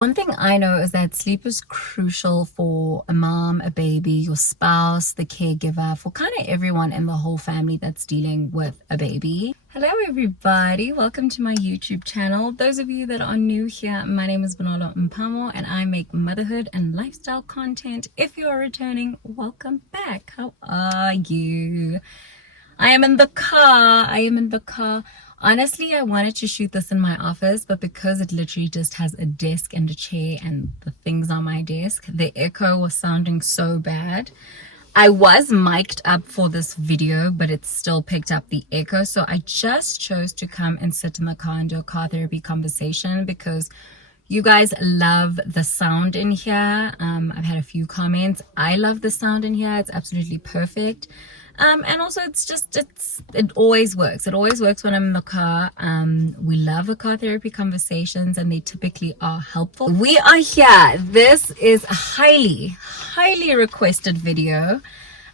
One thing I know is that sleep is crucial for a mom, a baby, your spouse, the caregiver, for kind of everyone in the whole family that's dealing with a baby. Hello, everybody. Welcome to my YouTube channel. Those of you that are new here, my name is Bonolo Mpamo, and I make motherhood and lifestyle content. If you are returning, welcome back. How are you? I am in the car. Honestly, I wanted to shoot this in my office, but because it literally just has a desk and a chair and the things on my desk, the echo was sounding so bad. I was mic'd up for this video, but it still picked up the echo. So I just chose to come and sit in the car and do a car therapy conversation because you guys love the sound in here. I've had a few comments. I love the sound in here. It's absolutely perfect. And also it always works. It always works when I'm in the car. We love the car therapy conversations and they typically are helpful. We are here. This is a highly requested video.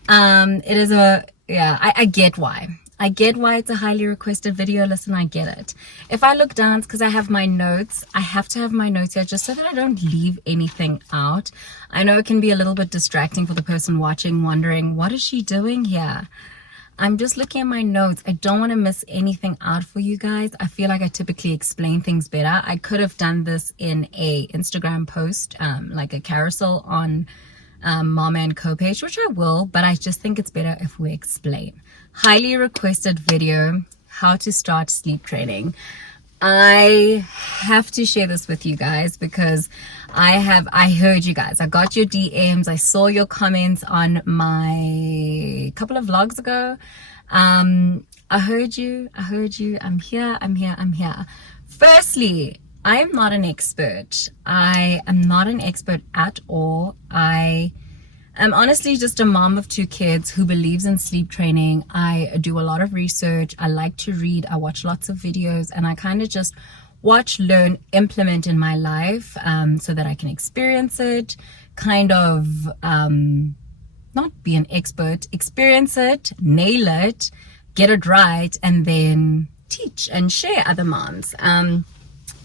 It is I get why. I get why it's a highly requested video. Listen, I get it. If I look down, because I have my notes, I have to have my notes here just so that I don't leave anything out. I know it can be a little bit distracting for the person watching, wondering, what is she doing here? I'm just looking at my notes. I don't want to miss anything out for you guys. I feel like I typically explain things better. I could have done this in a Instagram post, like a carousel on Mama and Co page, which I will, but I just think it's better if we explain. Highly requested video, how to start sleep training. I have to share this with you guys because I heard you guys. I got your DMs. I saw your comments on my couple of vlogs ago. I heard you. I'm here. Firstly, I am not an expert. I am not an expert at all. I'm honestly just a mom of two kids who believes in sleep training. I do a lot of research. I like to read. I watch lots of videos, and I kind of just watch, learn, implement in my life so that I can experience it, kind of not be an expert, experience it, nail it, get it right, and then teach and share other moms.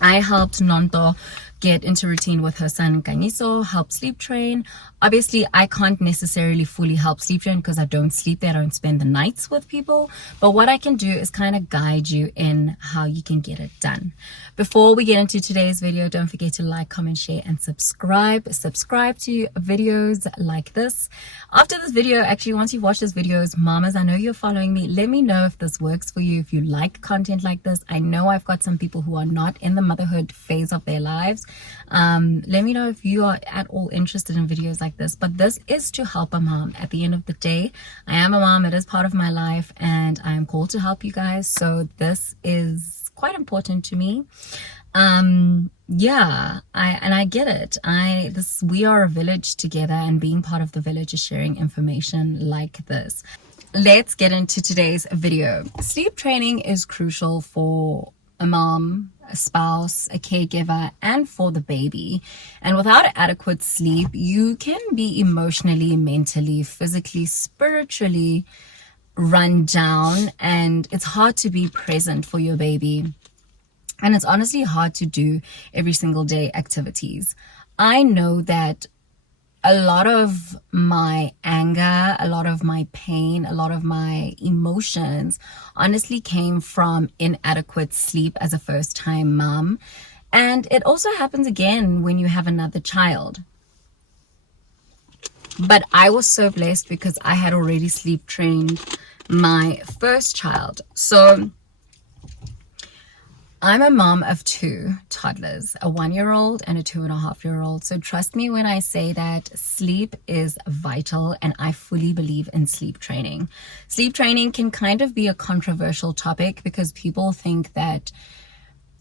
I helped Nonto get into routine with her son Kaniso, help sleep train. Obviously, I can't necessarily fully help sleep train because I don't sleep there. I don't spend the nights with people. But what I can do is kind of guide you in how you can get it done. Before we get into today's video, don't forget to like, comment, share, and subscribe. Subscribe to videos like this. After this video, actually, once you've watched this videos, mamas, I know you're following me. Let me know if this works for you, if you like content like this. I know I've got some people who are not in the motherhood phase of their lives. Let me know if you are at all interested in videos like this, but this is to help a mom. At the end of the day, I am a mom. It is part of my life and I am called to help you guys, so this is quite important to me. I get it. We are a village together, and being part of the village is sharing information like this. Let's get into today's video. Sleep training is crucial for a mom, a spouse, a caregiver, and for the baby. And without adequate sleep, you can be emotionally, mentally, physically, spiritually run down, and it's hard to be present for your baby. And it's honestly hard to do every single day activities. I know that a lot of my anger, a lot of my pain, a lot of my emotions honestly came from inadequate sleep as a first-time mom. And it also happens again when you have another child. But I was so blessed because I had already sleep trained my first child. So I'm a mom of two toddlers, a 1-year-old and a 2.5-year-old. So trust me when I say that sleep is vital, and I fully believe in sleep training. Sleep training can kind of be a controversial topic because people think that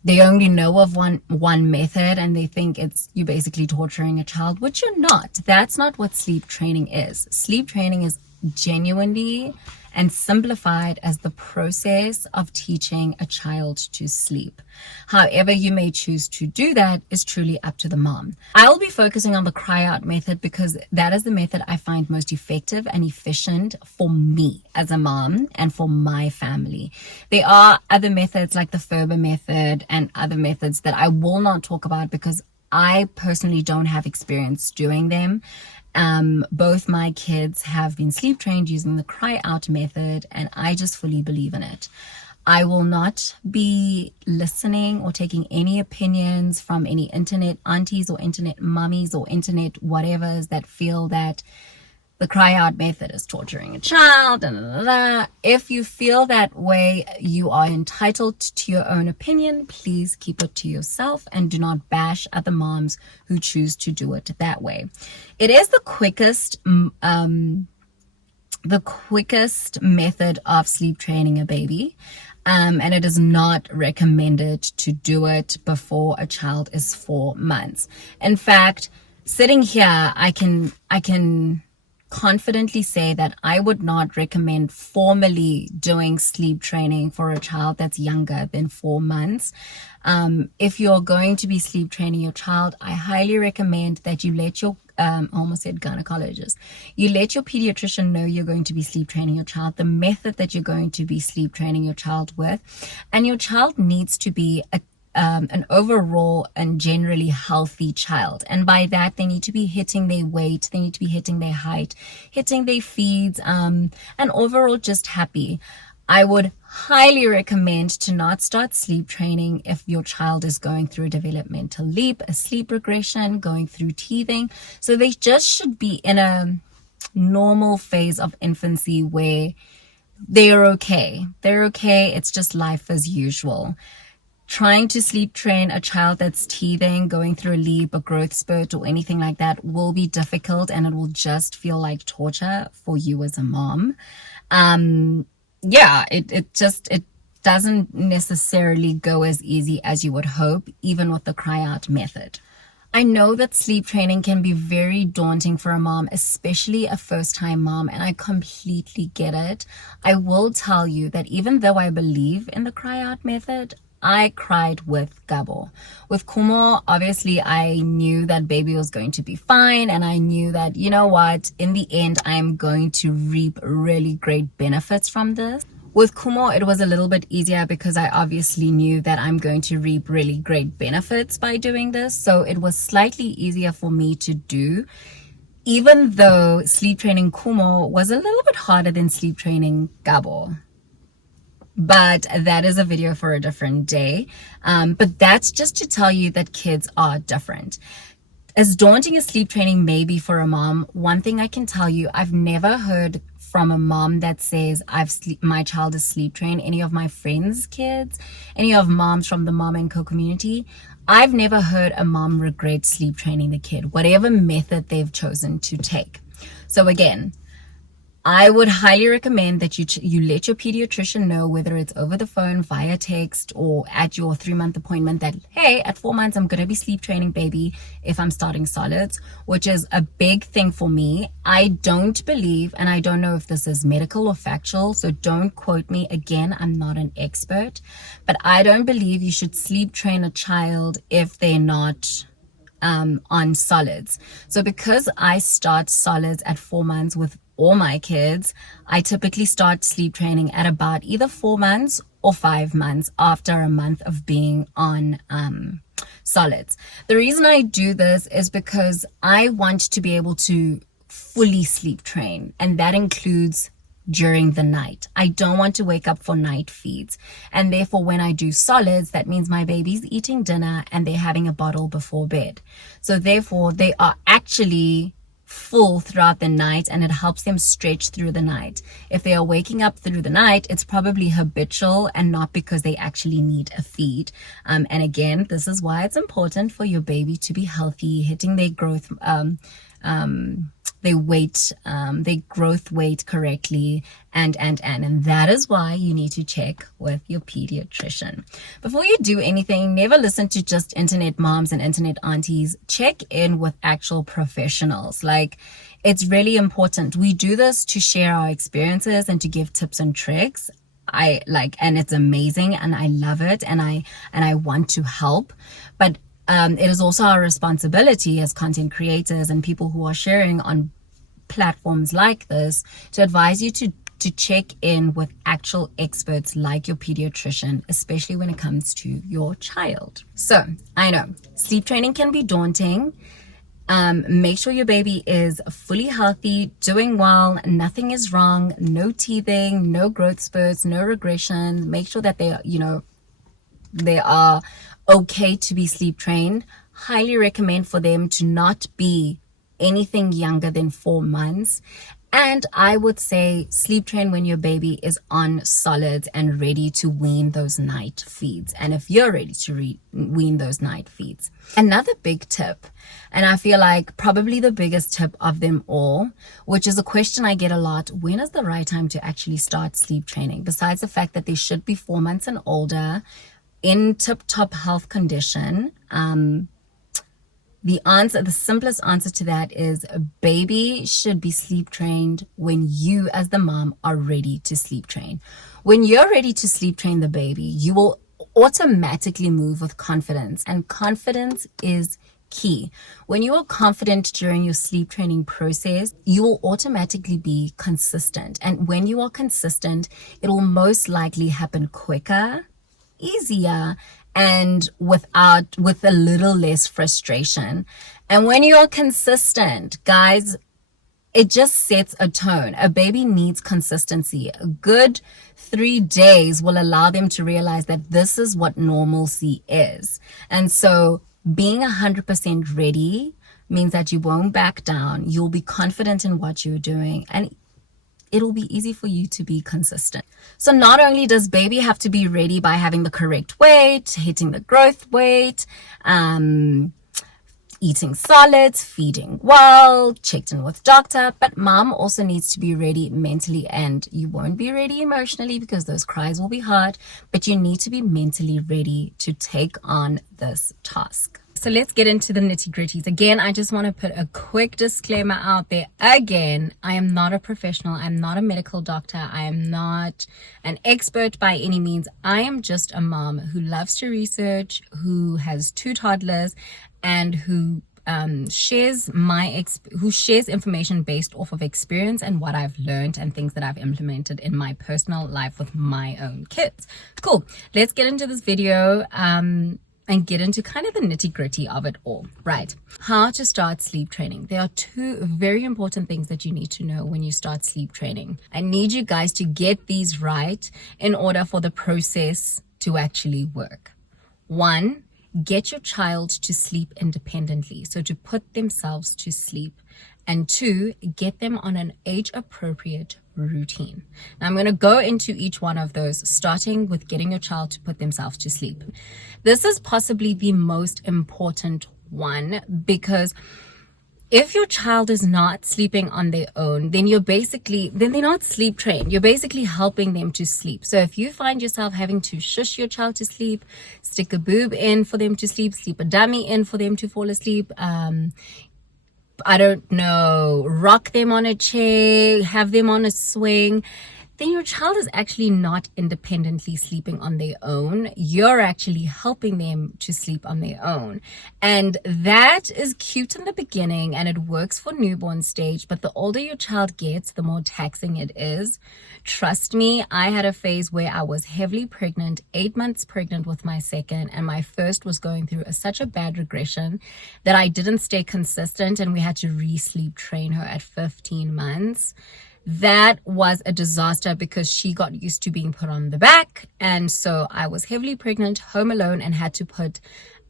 they only know of one method and they think it's you basically torturing a child, which you're not. That's not what sleep training is. Sleep training is genuinely and simplified as the process of teaching a child to sleep. However you may choose to do that is truly up to the mom. I'll be focusing on the cry out method because that is the method I find most effective and efficient for me as a mom and for my family. There are other methods like the Ferber method and other methods that I will not talk about because I personally don't have experience doing them. Both my kids have been sleep trained using the cry out method, and I just fully believe in it. I will not be listening or taking any opinions from any internet aunties or internet mummies or internet whatevers that feel that the cry out method is torturing a child. If you feel that way, you are entitled to your own opinion. Please keep it to yourself and do not bash other moms who choose to do it that way. It is the quickest method of sleep training a baby. And it is not recommended to do it before a child is 4 months. In fact, sitting here, I can confidently say that I would not recommend formally doing sleep training for a child that's younger than 4 months. If you're going to be sleep training your child, I highly recommend that you let your I almost said gynecologist. You let your pediatrician know you're going to be sleep training your child, the method that you're going to be sleep training your child with, and your child needs to be an overall and generally healthy child. And by that, they need to be hitting their weight, they need to be hitting their height, hitting their feeds, and overall just happy. I would highly recommend to not start sleep training if your child is going through a developmental leap, a sleep regression, going through teething. So they just should be in a normal phase of infancy where they're okay. They're okay. It's just life as usual. Trying to sleep train a child that's teething, going through a leap, a growth spurt, or anything like that will be difficult, and it will just feel like torture for you as a mom. It doesn't necessarily go as easy as you would hope, even with the cry out method. I know that sleep training can be very daunting for a mom, especially a first-time mom, and I completely get it. I will tell you that even though I believe in the cry out method, I cried with Gabo. With Kumo, obviously I knew that baby was going to be fine, and I knew that, you know what, in the end I'm going to reap really great benefits from this. With Kumo, it was a little bit easier because I obviously knew that I'm going to reap really great benefits by doing this, so it was slightly easier for me to do, even though sleep training Kumo was a little bit harder than sleep training Gabo. But that is a video for a different day. But that's just to tell you that kids are different. As daunting as sleep training may be for a mom, one thing I can tell you, I've never heard from a mom that says my child is sleep trained. Any of my friends' kids, any of moms from the Mom and Co community, I've never heard a mom regret sleep training the kid, whatever method they've chosen to take. So again, I would highly recommend that you let your pediatrician know, whether it's over the phone, via text, or at your 3-month appointment, that, hey, at 4 months, I'm going to be sleep training baby if I'm starting solids, which is a big thing for me. I don't believe, and I don't know if this is medical or factual, so don't quote me. Again, I'm not an expert, but I don't believe you should sleep train a child if they're not on solids. So because I start solids at 4 months with all my kids, I typically start sleep training at about either 4 months or 5 months after a month of being on solids. The reason I do this is because I want to be able to fully sleep train, and that includes during the night. I don't want to wake up for night feeds, and therefore when I do solids, that means my baby's eating dinner and they're having a bottle before bed. So therefore they are actually full throughout the night, and it helps them stretch through the night. If they are waking up through the night, it's probably habitual and not because they actually need a feed. And again, this is why it's important for your baby to be healthy, hitting their growth their growth weight correctly, and that is why you need to check with your pediatrician. Before you do anything, never listen to just internet moms and internet aunties. Check in with actual professionals. Like, it's really important. We do this to share our experiences and to give tips and tricks. And it's amazing, and I love it, and I want to help, but it is also our responsibility as content creators and people who are sharing on platforms like this to advise you to to check in with actual experts like your pediatrician, especially when it comes to your child. So I know sleep training can be daunting. Make sure your baby is fully healthy, doing well, nothing is wrong, no teething, no growth spurts, no regression. Make sure that they are okay to be sleep trained. Highly recommend for them to not be anything younger than 4 months. And I would say sleep train when your baby is on solids and ready to wean those night feeds. And if you're ready to wean those night feeds. Another big tip, and I feel like probably the biggest tip of them all, which is a question I get a lot: when is the right time to actually start sleep training? Besides the fact that they should be 4 months and older, in tip-top health condition. The simplest answer to that is a baby should be sleep trained when you as the mom are ready to sleep train. When you're ready to sleep train the baby, you will automatically move with confidence, and confidence is key. When you are confident during your sleep training process, you will automatically be consistent. And when you are consistent, it will most likely happen quicker, easier, and with a little less frustration. And when you're consistent, guys, it just sets a tone. A baby needs consistency. A good 3 days will allow them to realize that this is what normalcy is. And so being 100% ready means that you won't back down. You'll be confident in what you're doing, and it'll be easy for you to be consistent. So not only does baby have to be ready by having the correct weight, hitting the growth weight, eating solids, feeding well, checked in with doctor, but mom also needs to be ready mentally. And you won't be ready emotionally because those cries will be hard, but you need to be mentally ready to take on this task. So let's get into the nitty gritties. Again, I just want to put a quick disclaimer out there. Again, I am not a professional. I'm not a medical doctor. I am not an expert by any means. I am just a mom who loves to research, who has 2 toddlers, and who shares information based off of experience and what I've learned and things that I've implemented in my personal life with my own kids. Cool. Let's get into this video. And get into kind of the nitty gritty of it all. Right. How to start sleep training. There are 2 very important things that you need to know when you start sleep training. I need you guys to get these right in order for the process to actually work. 1, get your child to sleep independently. So to put themselves to sleep. And 2, get them on an age-appropriate routine. Now I'm going to go into each one of those, starting with getting your child to put themselves to sleep. This is possibly the most important one, because if your child is not sleeping on their own, then they're not sleep trained. You're basically helping them to sleep. So if you find yourself having to shush your child to sleep, stick a boob in for them to sleep a dummy in for them to fall asleep, I don't know, rock them on a chair, have them on a swing, then your child is actually not independently sleeping on their own. You're actually helping them to sleep on their own. And that is cute in the beginning and it works for newborn stage, but the older your child gets, the more taxing it is. Trust me, I had a phase where I was heavily pregnant, 8 months pregnant with my second, and my first was going through such a bad regression that I didn't stay consistent, and we had to re-sleep train her at 15 months. That was a disaster because she got used to being put on the back. And so I was heavily pregnant, home alone, and had to put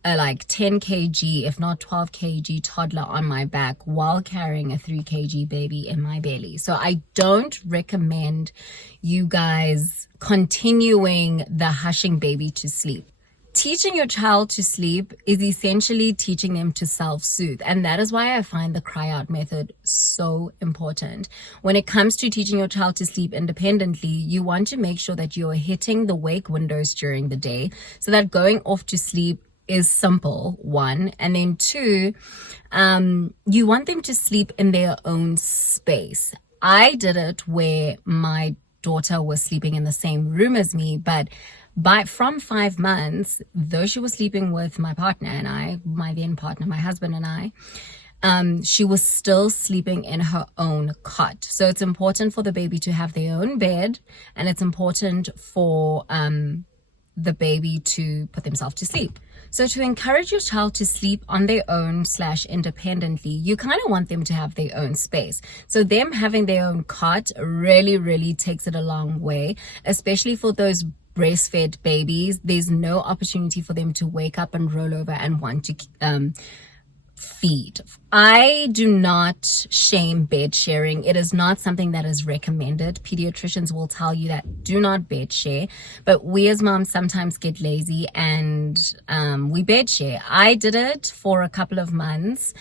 a like 10 kg, if not 12 kg toddler on my back while carrying a 3 kg baby in my belly. So I don't recommend you guys continuing the hushing baby to sleep. Teaching your child to sleep is essentially teaching them to self-soothe. And that is why I find the cry out method so important. When it comes to teaching your child to sleep independently, you want to make sure that you're hitting the wake windows during the day so that going off to sleep is simple, 1. And then 2, you want them to sleep in their own space. I did it where my daughter was sleeping in the same room as me, but from 5 months, though she was sleeping with my partner and I, my then partner, my husband and I, she was still sleeping in her own cot. So it's important for the baby to have their own bed, and it's important for the baby to put themselves to sleep. So to encourage your child to sleep on their own / independently, you kind of want them to have their own space. So them having their own cot really takes it a long way, especially for those breastfed babies. There's no opportunity for them to wake up and roll over and want to feed. I do not shame bed sharing. It is not something that is recommended. Pediatricians will tell you that do not bed share, but we as moms sometimes get lazy and we bed share. I did it for a couple of months.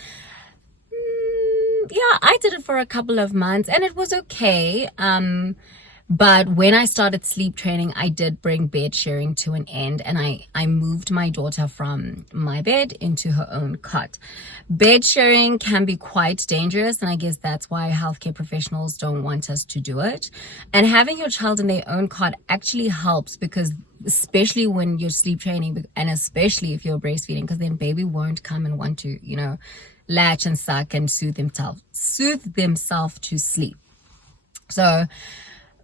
I did it for a couple of months and it was okay. But when I started sleep training, I did bring bed sharing to an end, and I moved my daughter from my bed into her own cot. Bed sharing can be quite dangerous, and I guess that's why healthcare professionals don't want us to do it. And having your child in their own cot actually helps, because especially when you're sleep training, and especially if you're breastfeeding, because then baby won't come and want to, latch and suck and soothe themselves to sleep. So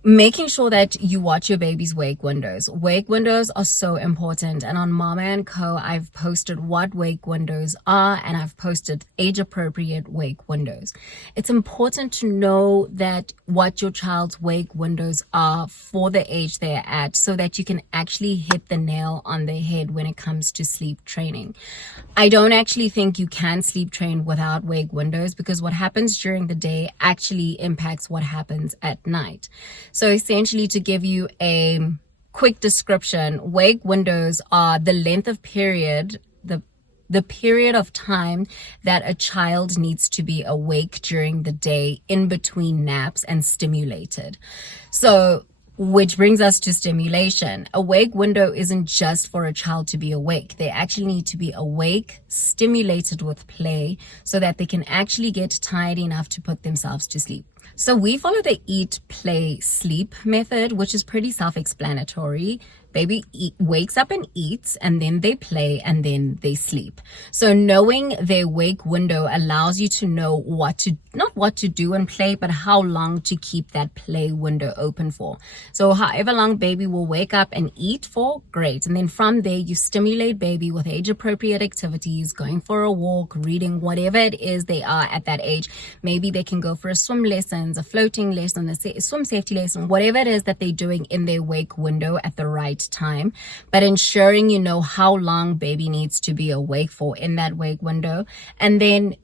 making sure that you watch your baby's wake windows. Wake windows are so important. And on Mama & Co, I've posted what wake windows are, and I've posted age-appropriate wake windows. It's important to know that what your child's wake windows are for the age they're at, so that you can actually hit the nail on the head when it comes to sleep training. I don't actually think you can sleep train without wake windows, because what happens during the day actually impacts what happens at night. So essentially, to give you a quick description, wake windows are the length of period, the period of time that a child needs to be awake during the day in between naps and stimulated. So, which brings us to stimulation. A wake window isn't just for a child to be awake. They actually need to be awake, stimulated with play, so that they can actually get tired enough to put themselves to sleep. So we follow the eat, play, sleep method, which is pretty self-explanatory. Baby wakes up and eats, and then they play, and then they sleep. So knowing their wake window allows you to know not what to do and play, but how long to keep that play window open for. So however long baby will wake up and eat for, great. And then from there, you stimulate baby with age-appropriate activities, going for a walk, reading, whatever it is they are at that age. Maybe they can go for a swim lesson, a floating lesson, a swim safety lesson, whatever it is that they're doing in their wake window at the right time, but ensuring you know how long baby needs to be awake for in that wake window. And then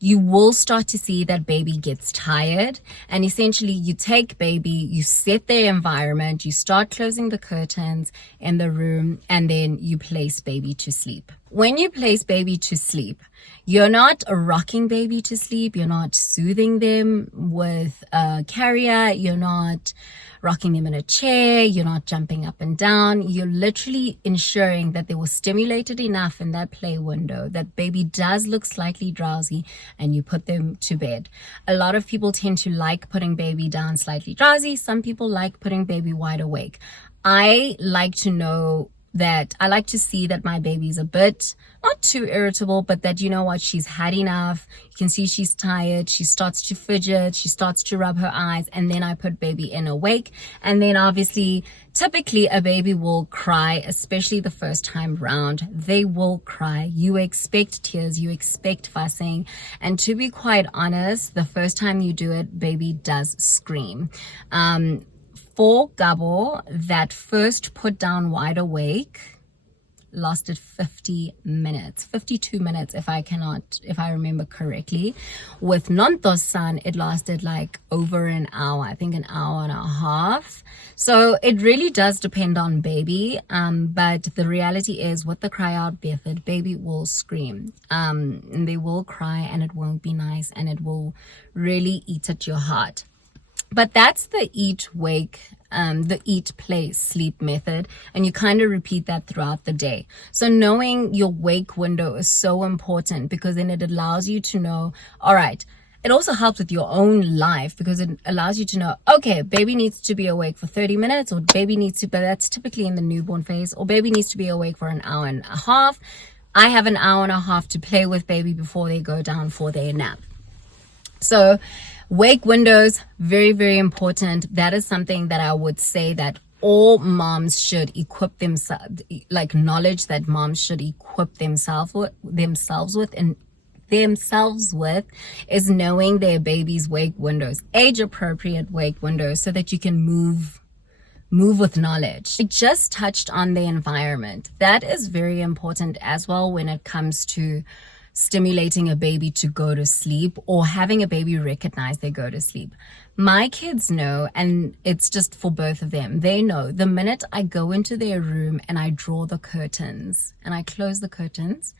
you will start to see that baby gets tired, and essentially you take baby, you set their environment, you start closing the curtains in the room, and then you place baby to sleep. When you place baby to sleep, you're not rocking baby to sleep, you're not soothing them with a carrier, you're not rocking them in a chair, you're not jumping up and down. You're literally ensuring that they were stimulated enough in that play window that baby does look slightly drowsy, and you put them to bed. A lot of people tend to like putting baby down slightly drowsy. Some people like putting baby wide awake. I like to see that my baby's a bit, not too irritable, but that, you know what, she's had enough. You can see she's tired. She starts to fidget. She starts to rub her eyes. And then I put baby in awake. And then obviously, typically a baby will cry, especially the first time round. They will cry. You expect tears. You expect fussing. And to be quite honest, the first time you do it, baby does scream. For Gabo, that first put down wide awake lasted 52 minutes if I remember correctly. With Nonto's son, it lasted like over an hour, I think an hour and a half. So it really does depend on baby, but the reality is with the cry out method, baby will scream, and they will cry, and it won't be nice, and it will really eat at your heart. But that's the eat, play, sleep method. And you kind of repeat that throughout the day. So knowing your wake window is so important, because then it allows you to know, all right, it also helps with your own life, because it allows you to know, okay, baby needs to be awake for 30 minutes, or but that's typically in the newborn phase, or baby needs to be awake for an hour and a half. I have an hour and a half to play with baby before they go down for their nap. So wake windows, very, very important. That is something that I would say that all moms should equip themselves, like knowledge that moms should equip themselves with and themselves with is knowing their baby's wake windows, age appropriate wake windows, so that you can move with knowledge. I just touched on the environment. That is very important as well when it comes to stimulating a baby to go to sleep or having a baby recognize they go to sleep. My kids know, and it's just for both of them. They know the minute I go into their room and I draw the curtains and I close the curtains,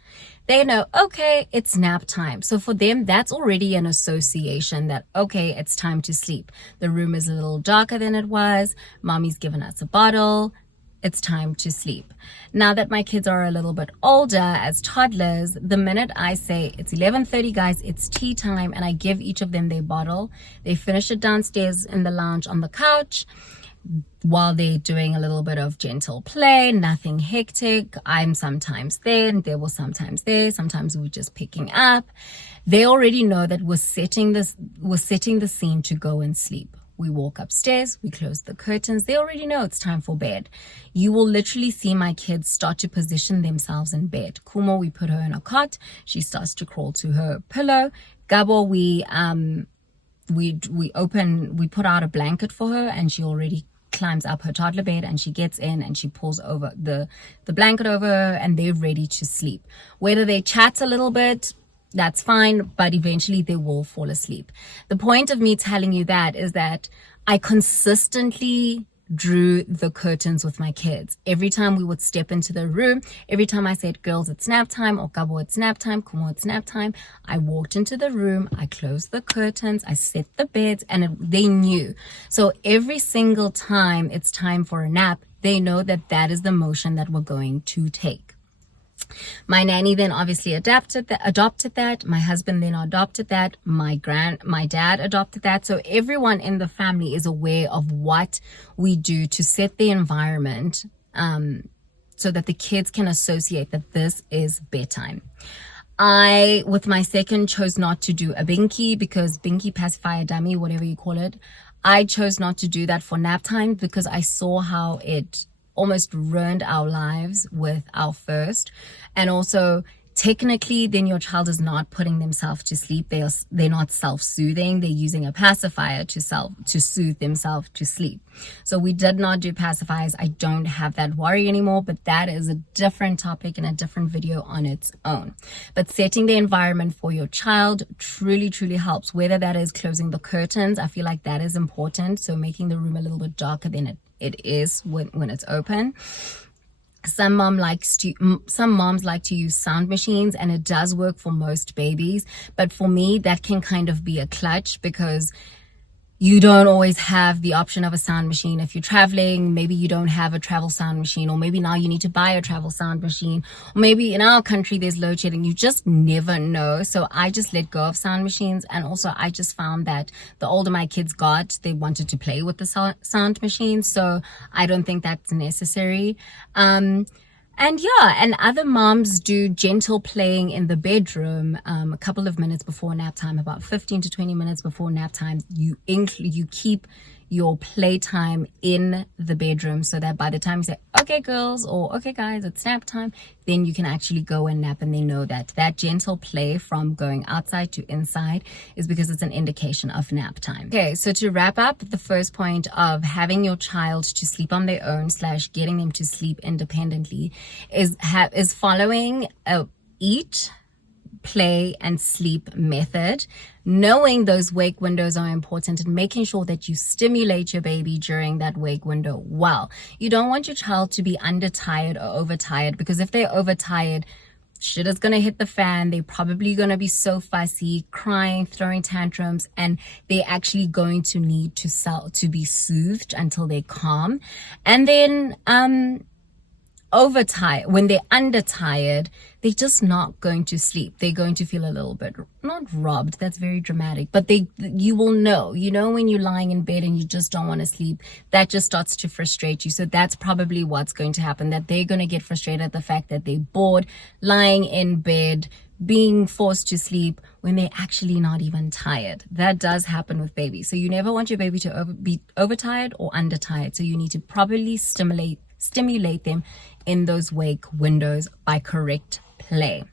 they know, okay, it's nap time. So for them, that's already an association that, okay, it's time to sleep. The room is a little darker than it was. Mommy's given us a bottle. It's time to sleep. Now that my kids are a little bit older as toddlers, the minute I say it's 11:30, guys, it's tea time, and I give each of them their bottle, they finish it downstairs in the lounge on the couch while they're doing a little bit of gentle play, nothing hectic. I'm sometimes there and they will sometimes there. Sometimes we're just picking up. They already know that we're setting the scene to go and sleep. We walk upstairs, we close the curtains. They already know it's time for bed. You will literally see my kids start to position themselves in bed. Kumo, we put her in a cot. She starts to crawl to her pillow. Gabo, we put out a blanket for her, and she already climbs up her toddler bed, and she gets in and she pulls over the blanket over her, and they're ready to sleep. Whether they chat a little bit, that's fine, but eventually they will fall asleep. The point of me telling you that is that I consistently drew the curtains with my kids. Every time we would step into the room, every time I said, girls, it's nap time, or Gabo, it's nap time, Kumo, it's nap time, I walked into the room, I closed the curtains, I set the beds, and they knew. So every single time it's time for a nap, they know that that is the motion that we're going to take. My nanny then obviously adopted that. My husband then adopted that. My dad adopted that. So everyone in the family is aware of what we do to set the environment, so that the kids can associate that this is bedtime. I, with my second, chose not to do a binky, because binky, pacifier, dummy, whatever you call it, I chose not to do that for nap time because I saw how it almost ruined our lives with our first. And also, technically, then your child is not putting themselves to sleep. They're not self-soothing. They're using a pacifier to soothe themselves to sleep. So we did not do pacifiers. I don't have that worry anymore, but that is a different topic and a different video on its own. But setting the environment for your child truly, truly helps. Whether that is closing the curtains, I feel like that is important. So making the room a little bit darker than it is when it's open. Some moms like to use sound machines, and it does work for most babies. But for me, that can kind of be a clutch, because you don't always have the option of a sound machine. If you're traveling, maybe you don't have a travel sound machine, or maybe now you need to buy a travel sound machine, or maybe in our country there's load shedding. You just never know. So I just let go of sound machines. And also I just found that the older my kids got, they wanted to play with the sound machine. So I don't think that's necessary. And other moms do gentle playing in the bedroom, a couple of minutes before nap time, about 15 to 20 minutes before nap time. You keep your playtime in the bedroom, so that by the time you say, okay, girls, or okay, guys, it's nap time, then you can actually go and nap, and they know that that gentle play from going outside to inside is because it's an indication of nap time. Okay, so to wrap up the first point of having your child to sleep on their own / getting them to sleep independently is following a eat, play, and sleep method. Knowing those wake windows are important, and making sure that you stimulate your baby during that wake window well. You don't want your child to be undertired or overtired, because if they're overtired, shit is going to hit the fan. They're probably going to be so fussy, crying, throwing tantrums, and they're actually going to need to be soothed until they're calm. And then overtired, when they're undertired, they're just not going to sleep. They're going to feel a little bit, not robbed, that's very dramatic, but you will know, when you're lying in bed and you just don't want to sleep, that just starts to frustrate you. So that's probably what's going to happen, that they're going to get frustrated at the fact that they're bored, lying in bed, being forced to sleep when they're actually not even tired. That does happen with babies. So you never want your baby to be overtired or undertired. So you need to properly stimulate them in those wake windows by correct play.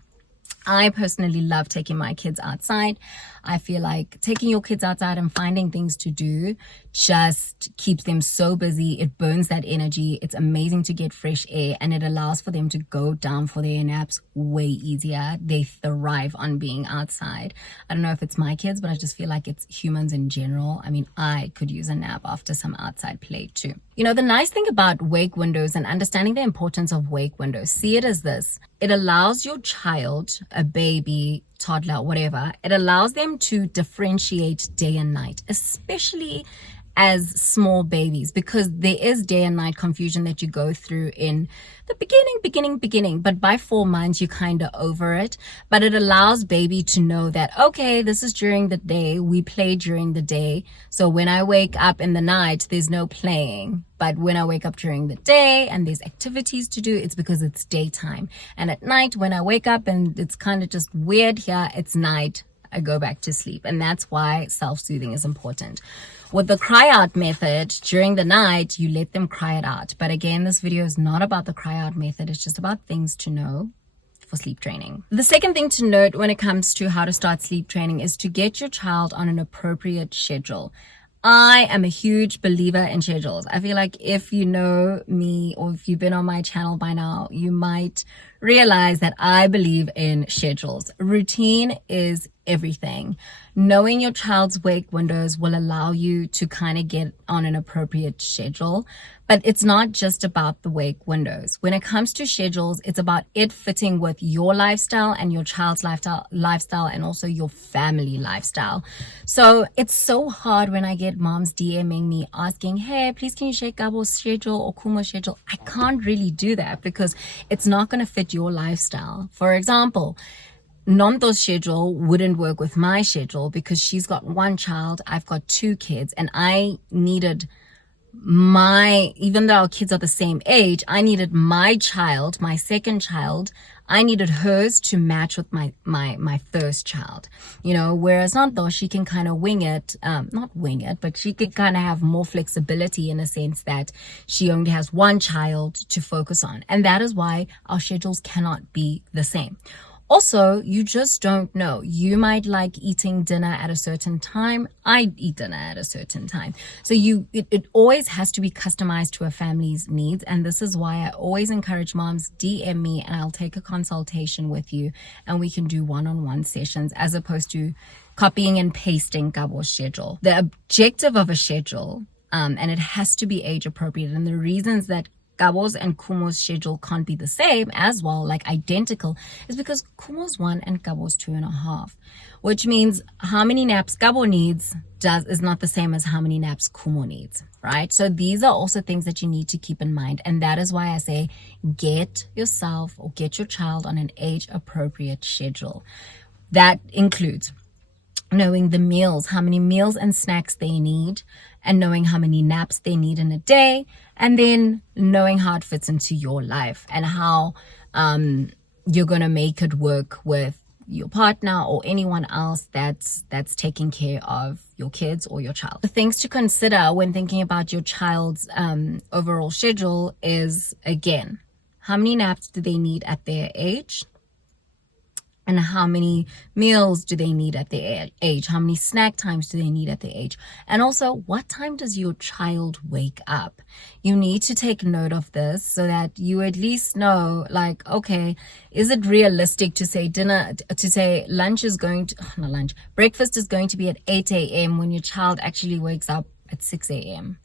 I personally love taking my kids outside. I feel like taking your kids outside and finding things to do just keeps them so busy. It burns that energy. It's amazing to get fresh air, and it allows for them to go down for their naps way easier. They thrive on being outside. I don't know if it's my kids, but I just feel like it's humans in general. I mean, I could use a nap after some outside play too. The nice thing about wake windows and understanding the importance of wake windows, see it as this. It allows your child, a baby, toddler, whatever, it allows them to differentiate day and night, especially as small babies, because there is day and night confusion that you go through in the beginning, but by 4 months you're kind of over it. But it allows baby to know that, okay, this is during the day, we play during the day, so when I wake up in the night there's no playing. But when I wake up during the day and there's activities to do, it's because it's daytime. And at night when I wake up and it's kind of just weird here, it's night, I go back to sleep. And that's why self-soothing is important. With the cry out method, during the night, you let them cry it out. But again, this video is not about the cry out method. It's just about things to know for sleep training. The second thing to note when it comes to how to start sleep training is to get your child on an appropriate schedule. I am a huge believer in schedules. I feel like if you know me or if you've been on my channel by now, you might realize that I believe in schedules. Routine is everything. Knowing your child's wake windows will allow you to kind of get on an appropriate schedule. But it's not just about the wake windows. When it comes to schedules, it's about it fitting with your lifestyle and your child's lifestyle and also your family lifestyle. So it's so hard when I get moms DMing me asking, hey, please can you share Gabo's schedule or Kumo's schedule? I can't really do that because it's not going to fit your lifestyle. For example, Nomto's schedule wouldn't work with my schedule because she's got one child, I've got 2 kids, and I needed even though our kids are the same age, I needed my child, my second child, I needed hers to match with my first child, whereas Nomto, she can kind of wing it, not wing it, but she could kind of have more flexibility in a sense that she only has one child to focus on. And that is why our schedules cannot be the same. Also, you just don't know. You might like eating dinner at a certain time. I eat dinner at a certain time. So it always has to be customized to a family's needs. And this is why I always encourage moms, DM me and I'll take a consultation with you and we can do one-on-one sessions as opposed to copying and pasting Gabo's schedule. The objective of a schedule, and it has to be age appropriate. And the reasons that Gabo's and Kumo's schedule can't be the same as well, like identical, is because Kumo's 1 and Gabo's 2.5, which means how many naps Gabo needs is not the same as how many naps Kumo needs, right? So these are also things that you need to keep in mind. And that is why I say get yourself or get your child on an age appropriate schedule. That includes knowing the meals, how many meals and snacks they need, and knowing how many naps they need in a day, and then knowing how it fits into your life and how you're going to make it work with your partner or anyone else that's taking care of your kids or your child. The things to consider when thinking about your child's overall schedule is, again, how many naps do they need at their age? And how many meals do they need at their age? How many snack times do they need at their age? And also, what time does your child wake up? You need to take note of this so that you at least know, like, okay, is it realistic to say breakfast is going to be at 8 a.m. when your child actually wakes up at 6 a.m.?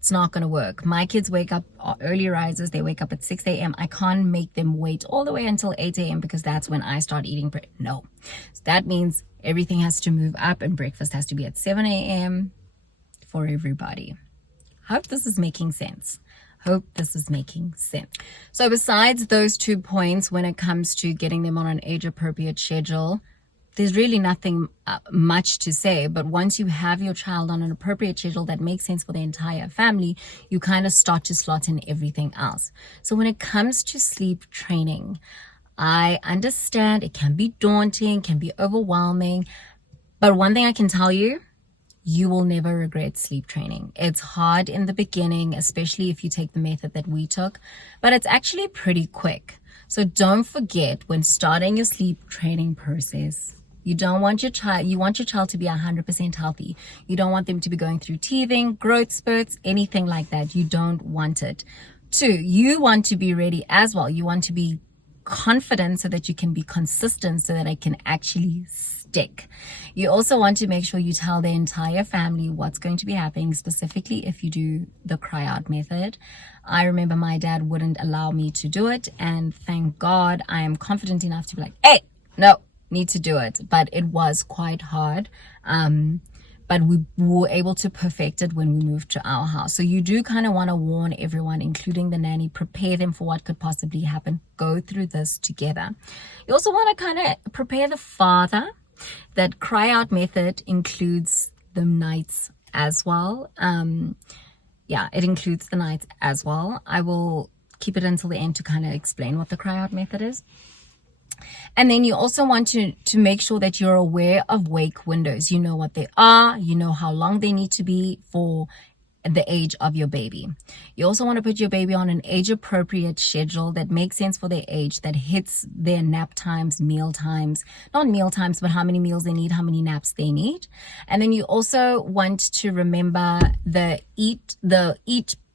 It's not going to work. My kids wake up early risers. They wake up at 6 a.m. I can't make them wait all the way until 8 a.m. because that's when I start eating. No. So that means everything has to move up and breakfast has to be at 7 a.m. for everybody. Hope this is making sense. Hope this is making sense. So besides those 2 points, when it comes to getting them on an age appropriate schedule, there's really nothing much to say. But once you have your child on an appropriate schedule that makes sense for the entire family, you kind of start to slot in everything else. So when it comes to sleep training, I understand it can be daunting, can be overwhelming. But one thing I can tell you, you will never regret sleep training. It's hard in the beginning, especially if you take the method that we took, but it's actually pretty quick. So don't forget, when starting your sleep training process, you want your child to be 100% healthy. You don't want them to be going through teething, growth spurts, anything like that. You don't want it. 2, you want to be ready as well. You want to be confident so that you can be consistent, so that it can actually stick. You also want to make sure you tell the entire family what's going to be happening, specifically if you do the cry out method. I remember my dad wouldn't allow me to do it, and thank God I am confident enough to be like, hey, no, need to do it. But it was quite hard. But we were able to perfect it when we moved to our house. So you do kind of want to warn everyone, including the nanny, prepare them for what could possibly happen. Go through this together. You also want to kind of prepare the father. That cry out method includes the nights as well. It includes the nights as well. I will keep it until the end to kind of explain what the cry out method is. And then you also want to make sure that you're aware of wake windows. You know what they are. You know how long they need to be for the age of your baby. You also want to put your baby on an age-appropriate schedule that makes sense for their age, that hits their nap times, meal times, not meal times, but how many meals they need, how many naps they need. And then you also want to remember the eat,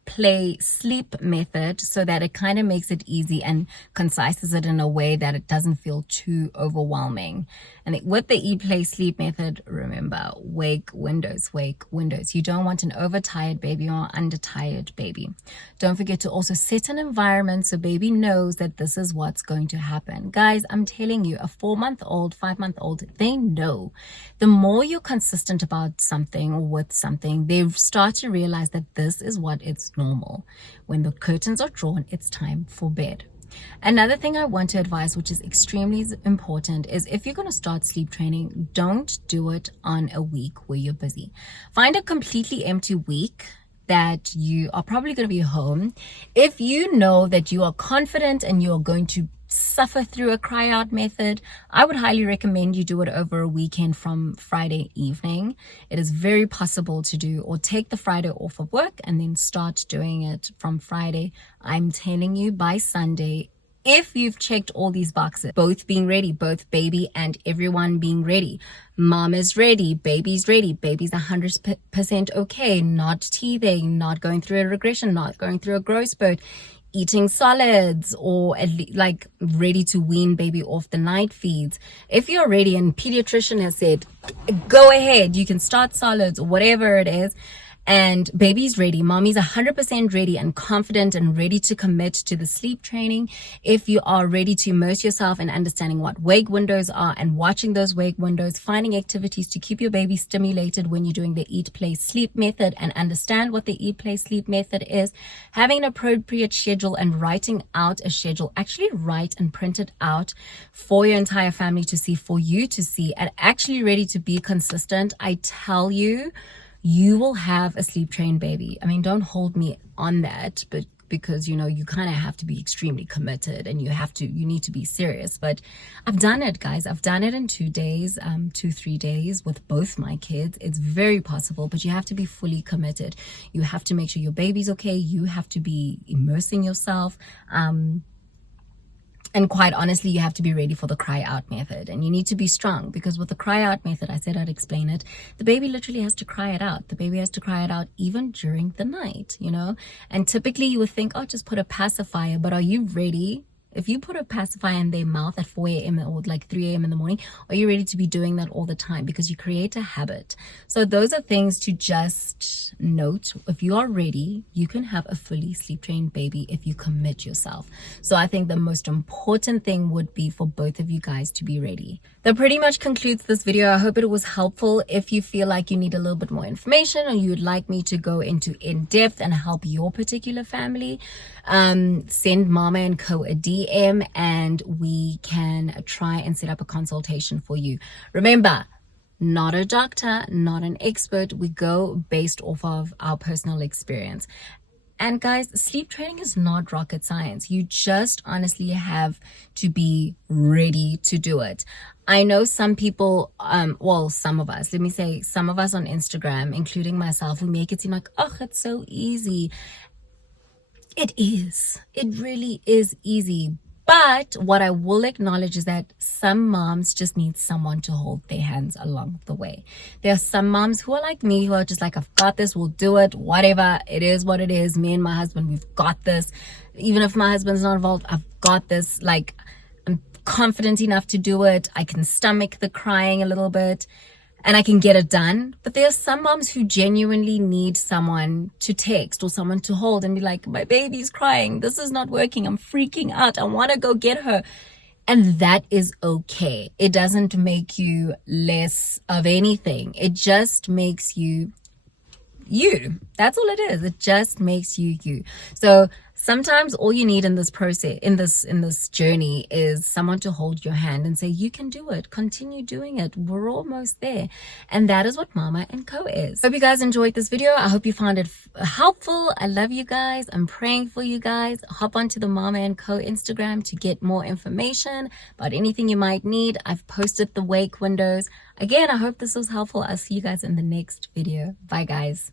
play, sleep method, so that it kind of makes it easy and concises it in a way that it doesn't feel too overwhelming. And with the eat, play, sleep method, remember, wake windows. You don't want an overtired baby or undertired baby. Don't forget to also set an environment so baby knows that this is what's going to happen. Guys, I'm telling you, a 4-month-old, 5-month-old, they know. The more you're consistent about something or with something, they start to realize that this is what it's normal. When the curtains are drawn, it's time for bed. Another thing I want to advise, which is extremely important, is if you're going to start sleep training, don't do it on a week where you're busy. Find a completely empty week that you are probably going to be home. If you know that you are confident and you're going to suffer through a cry out method, I would highly recommend you do it over a weekend from Friday evening. It is very possible to do, or take the Friday off of work and then start doing it from Friday. I'm telling you, by Sunday, if you've checked all these boxes, both being ready, both baby and everyone being ready, mom is ready, baby's 100% okay, not teething, not going through a regression, not going through a growth spurt, eating solids, or at least like ready to wean baby off the night feeds. If you're ready and pediatrician has said, go ahead, you can start solids or whatever it is, and baby's ready, mommy's 100% ready and confident and ready to commit to the sleep training. If you are ready to immerse yourself in understanding what wake windows are and watching those wake windows, finding activities to keep your baby stimulated when you're doing the eat, play, sleep method, and understand what the eat, play, sleep method is, having an appropriate schedule and writing out a schedule, actually write and print it out for your entire family to see, for you to see, and actually ready to be consistent. I tell you, you will have a sleep trained baby. I mean, don't hold me on that, but because, you know, you kind of have to be extremely committed and you need to be serious. But I've done it, guys. I've done it in 2 days, 3 days with both my kids. It's very possible, but you have to be fully committed. You have to make sure your baby's okay. You have to be immersing yourself. And quite honestly, you have to be ready for the cry out method, and you need to be strong, because with the cry out method, I said I'd explain it. The baby literally has to cry it out. The baby has to cry it out even during the night, you know, and typically you would think, oh, just put a pacifier, but are you ready If you put a pacifier in their mouth at 4 a.m. or like 3 a.m. in the morning, are you ready to be doing that all the time? Because you create a habit. So those are things to just note. If you are ready, you can have a fully sleep trained baby if you commit yourself. So I think the most important thing would be for both of you guys to be ready. That pretty much concludes this video. I hope it was helpful. If you feel like you need a little bit more information or you would like me to go into in depth and help your particular family, send Mama and Co a DM and we can try and set up a consultation for you. Remember, not a doctor, not an expert. We go based off of our personal experience. And guys, sleep training is not rocket science. You just honestly have to be ready to do it. I know some people, some of us, let me say, some of us on Instagram, including myself, we make it seem like, oh, it's so easy. It is. It really is easy. But what I will acknowledge is that some moms just need someone to hold their hands along the way. There are some moms who are like me, who are just like, I've got this, we'll do it, whatever, it is what it is. Me and my husband, we've got this. Even if my husband's not involved, I've got this. Like, I'm confident enough to do it. I can stomach the crying a little bit and I can get it done. But there are some moms who genuinely need someone to text or someone to hold and be like, my baby's crying. This is not working. I'm freaking out. I want to go get her. And that is okay. It doesn't make you less of anything. It just makes you you. That's all it is. It just makes you you. So sometimes all you need in this process, in this journey, is someone to hold your hand and say, you can do it, continue doing it, we're almost there. And that is what Mama and Co is. Hope you guys enjoyed this video. I hope you found it helpful. I love you guys. I'm praying for you guys. Hop onto the Mama and Co Instagram to get more information about anything you might need. I've posted the wake windows. Again, I hope this was helpful. I'll see you guys in the next video. Bye guys.